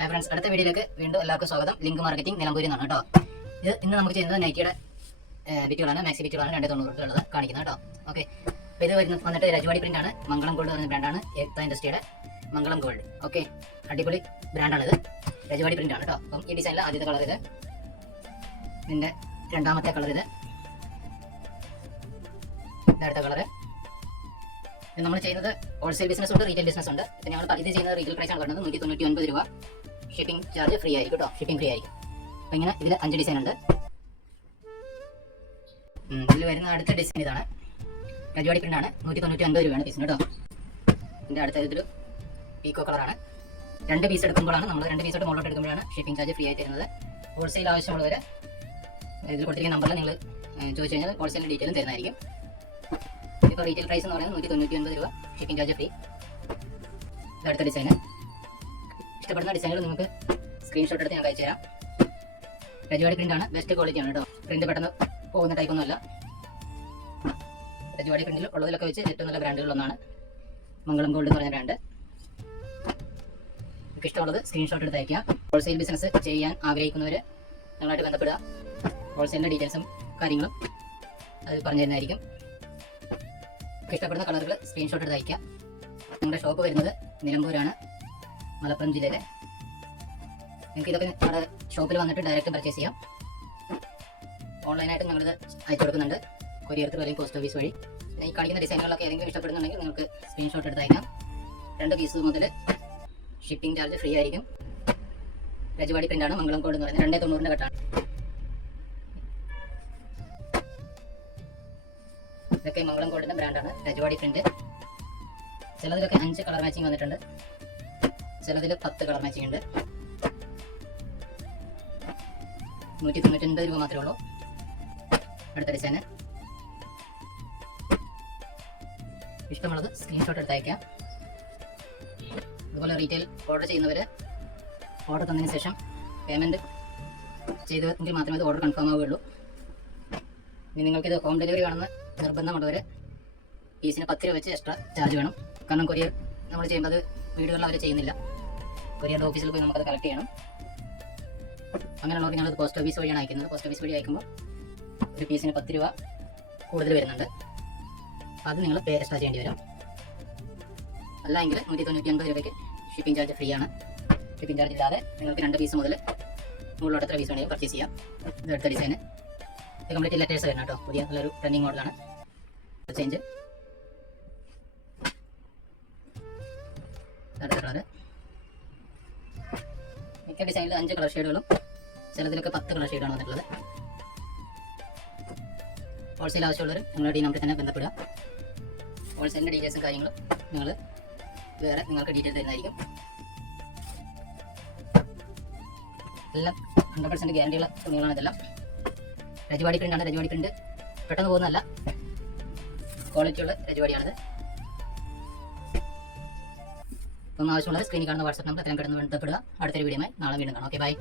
Hi friends, അടുത്ത വീഡിയോയിലേക്ക് വീണ്ടും എല്ലാവർക്കും സ്വാഗതം. ലിങ്ക് മാർക്കറ്റിംഗ് നിലമ്പൂരിൽ നിന്നാണ് കേട്ടോ. ഇത് ഇന്ന് നമുക്ക് ചെയ്യുന്നത് നൈക്കിയുടെ ബിറ്റുകളാണ്, മാക്സി ബിറ്റുകളാണ് 290 ഉള്ളത് കാണിക്കുന്നത് കേട്ടോ. ഓക്കെ, അപ്പോൾ ഇത് വന്നിട്ട് രജവാടി പ്രിന്റ് ആണ്. മംഗളം ഗോൾഡ് എന്ന ബ്രാൻഡാണ്, ഏക്ത ഇൻഡസ്ട്രിയുടെ മംഗളം ഗോൾഡ്. ഓക്കെ, അടിപൊളി ബ്രാൻഡാണിത്, രജവാടി പ്രിന്റ് ആണ് കേട്ടോ. അപ്പം ഈ ഡിസൈനിൽ ആദ്യത്തെ കളർ ഇത്, ഇതിൻ്റെ രണ്ടാമത്തെ കളർ ഇത്, അടുത്ത കളറ്. നമ്മൾ ചെയ്യുന്നത് ഹോൾസെയിൽ ബിസിനസ് ഉണ്ട്, റീറ്റെയിൽ ബിസിനസ് ഉണ്ട്. ഇപ്പം ഞങ്ങൾ ഇത് ചെയ്യുന്നത് റീറ്റെയിൽ പ്രൈസ് ആണ് പറയുന്നത് 199 രൂപ. ഷിപ്പിംഗ് ചാർജ് ഫ്രീ ആയിരിക്കും കേട്ടോ, ഷിപ്പിംഗ് ഫ്രീ ആയിരിക്കും. അപ്പം ഇങ്ങനെ ഇതിൽ 5 ഡിസൈൻ ഉണ്ട്. ഇതിൽ വരുന്ന അടുത്ത ഡിസൈൻ ഇതാണ്, രജവാടി പ്രിന്റ് ആണ്. 199 രൂപയാണ് പീസിന് കേട്ടോ. ഇതിൻ്റെ അടുത്ത ഇതൊരു പീക്കോ കളറാണ്. 2 പീസ് എടുക്കുമ്പോഴാണ്, നമ്മൾ 2 പീസോട്ട് മുകളിലോട്ട് എടുക്കുമ്പോഴാണ് ഷിപ്പിംഗ് ചാർജ് ഫ്രീ ആയി തരുന്നത്. ഹോൾസെയിൽ ആവശ്യമുള്ളവർ ഇതിൽ കൊടുത്തിരിക്കുന്ന നമ്പറിൽ നിങ്ങൾ ചോദിച്ചു കഴിഞ്ഞാൽ ഹോൾസെയിൽ ഡീറ്റെയിലും തരുന്നതായിരിക്കും. ഇപ്പോൾ റീറ്റെയിൽ പ്രൈസ് എന്ന് പറയുന്നത് 199 രൂപ, ഷിപ്പിംഗ് ചാർജ് ഫ്രീ. അടുത്ത ഡിസൈന്, ഇഷ്ടപ്പെടുന്ന ഡിസൈനുകൾ നിങ്ങൾക്ക് സ്ക്രീൻഷോട്ട് എടുത്ത് ഞാൻ അയച്ചു തരാം. രജവാടി പ്രിന്റ് ആണ്, ബെസ്റ്റ് ക്വാളിറ്റി ആണ് കേട്ടോ. പ്രിന്റ് പെട്ടെന്ന് പോകുന്ന ടൈപ്പൊന്നും അല്ല. രജവാടി പ്രിന്റിൽ ഉള്ളതിലൊക്കെ വെച്ച് ഏറ്റവും നല്ല ബ്രാൻഡുകളൊന്നാണ് മംഗളം ഗോൾഡ് എന്ന് പറഞ്ഞ ബ്രാൻഡ്. നിങ്ങൾക്ക് ഇഷ്ടമുള്ളത് സ്ക്രീൻഷോട്ട് എടുത്ത് അയക്കുക. ഹോൾസെയിൽ ബിസിനസ് ചെയ്യാൻ ആഗ്രഹിക്കുന്നവർ ഞങ്ങളായിട്ട് ബന്ധപ്പെടുക. ഹോൾസെയിലിൻ്റെ ഡീറ്റെയിൽസും കാര്യങ്ങളും അത് പറഞ്ഞു തരുന്നതായിരിക്കും. ഇഷ്ടപ്പെടുന്ന കളറുകൾ സ്ക്രീൻഷോട്ട് എടുത്ത് അയക്കുക. ഞങ്ങളുടെ ഷോപ്പ് വരുന്നത് നിലമ്പൂരാണ്, മലപ്പുറം ജില്ലയിലെ. നിങ്ങൾക്ക് ഇതൊക്കെ നമ്മുടെ ഷോപ്പിൽ വന്നിട്ട് ഡയറക്റ്റ് പർച്ചേസ് ചെയ്യാം. ഓൺലൈനായിട്ട് ഞങ്ങളിത് അയച്ചു കൊടുക്കുന്നുണ്ട്, കൊറിയർ ത്രൂ അല്ലെങ്കിൽ പോസ്റ്റ് ഓഫീസ് വഴി. ഈ കാണിക്കുന്ന ഡിസൈനുകളൊക്കെ ഏതെങ്കിലും ഇഷ്ടപ്പെടുന്നുണ്ടെങ്കിൽ നിങ്ങൾക്ക് സ്ക്രീൻഷോട്ട് എടുത്ത് അയക്കാം. 2 പീസ് മുതൽ ഷിപ്പിംഗ് ചാർജ് ഫ്രീ ആയിരിക്കും. രജവാടി പ്രിന്റാണ്, മംഗളം കോഡ് എന്ന് പറയുന്നത് 290 കട്ടാണ്. ഇതൊക്കെ മംഗളം ഗോൾഡിൻ്റെ ബ്രാൻഡാണ്, രജവാടി പ്രിന്റ്. ചിലതിലൊക്കെ 5 കളർ മാച്ചിങ് വന്നിട്ടുണ്ട്, ചിലതിൽ 10 കളർ മാച്ചിങ് ഉണ്ട്. 199 രൂപ മാത്രമേ ഉള്ളൂ. അടുത്ത ഡിസൈന് ഇഷ്ടമുള്ളത് സ്ക്രീൻഷോട്ട് എടുത്ത് അയക്കാം. അതുപോലെ റീറ്റെയിൽ ഓർഡർ ചെയ്യുന്നവർ ഓർഡർ തന്നതിന് ശേഷം പേയ്മെൻറ്റ് ചെയ്തെങ്കിൽ മാത്രമേ ഇത് ഓർഡർ കൺഫേം ആവുകയുള്ളൂ. ഇനി നിങ്ങൾക്കിത് ഹോം ഡെലിവറി വേണമെന്ന് നിർബന്ധമുള്ളവർ പീസിന് 10 രൂപ വെച്ച് എക്സ്ട്രാ ചാർജ് വേണം. കാരണം കൊറിയർ നമ്മൾ ചെയ്യുമ്പോൾ അത് വീടുകളിൽ അവർ ചെയ്യുന്നില്ല. കൊറിയറുടെ ഓഫീസിൽ പോയി നമുക്കത് കളക്ട് ചെയ്യണം. അങ്ങനെയുള്ളവർക്ക് ഞങ്ങളത് പോസ്റ്റ് ഓഫീസ് വഴിയാണ് അയക്കുന്നത്. പോസ്റ്റ് ഓഫീസ് വഴി അയക്കുമ്പോൾ ഒരു പീസിന് 10 രൂപ കൂടുതൽ വരുന്നുണ്ട്. അത് നിങ്ങൾ പേ എക്സ്ട്രാ ചെയ്യേണ്ടി വരും. അല്ല എങ്കിൽ 199 രൂപയ്ക്ക് ഷിപ്പിംഗ് ചാർജ് ഫ്രീ ആണ്. ഷിപ്പിംഗ് ചാർജ് ഇല്ലാതെ നിങ്ങൾക്ക് 2 പീസ് മുതൽ മുകളിലോട്ട് എത്ര പീസ് വേണമെങ്കിൽ പർച്ചേസ് ചെയ്യാം. ഇത് അടുത്ത ഡിസൈന്, ഇത് കംപ്ലീറ്റ് ലെറ്റേഴ്സ് വരുന്നത് കേട്ടോ. പുതിയ നല്ലൊരു ട്രെൻഡിങ് മോഡലാണ്. ചേഞ്ച് അടുത്ത കളറ്. മിക്ക ഡിസൈനിൽ 5 കളർ ഷെയ്ഡുകളും ചിലതിലൊക്കെ 10 കളർ ഷെയ്ഡാണ് വന്നിട്ടുള്ളത്. ഹോൾസെയിൽ ആവശ്യമുള്ളവർ നിങ്ങളുടെ ഈ നമ്പറിൽ തന്നെ ബന്ധപ്പെടുക. ഹോൾസെയിലിൻ്റെ ഡീറ്റെയിൽസും കാര്യങ്ങളും നിങ്ങൾ വേറെ നിങ്ങൾക്ക് ഡീറ്റെയിൽ തരുന്നതായിരിക്കും. എല്ലാം 100% ഗ്യാരണ്ടിയുള്ള തുണികളാണ് ഇതെല്ലാം. രജവാടി പ്രിന്റ് ആണ്. രജവാടി പ്രിന്റ് പെട്ടെന്ന് പോകുന്നതല്ല, ക്വാളിറ്റിയുള്ള രജവാടിയാണിത്. അപ്പം ആവശ്യമുള്ളത് സ്ക്രീനിൽ കാണുന്ന വാട്സ്ആപ്പ് നമ്പർ എത്രയും പെട്ടെന്ന് ബന്ധപ്പെടുക. അടുത്തൊരു വീഡിയോയുമായി നാളെ വീണ്ടും കാണാം. Okay, by.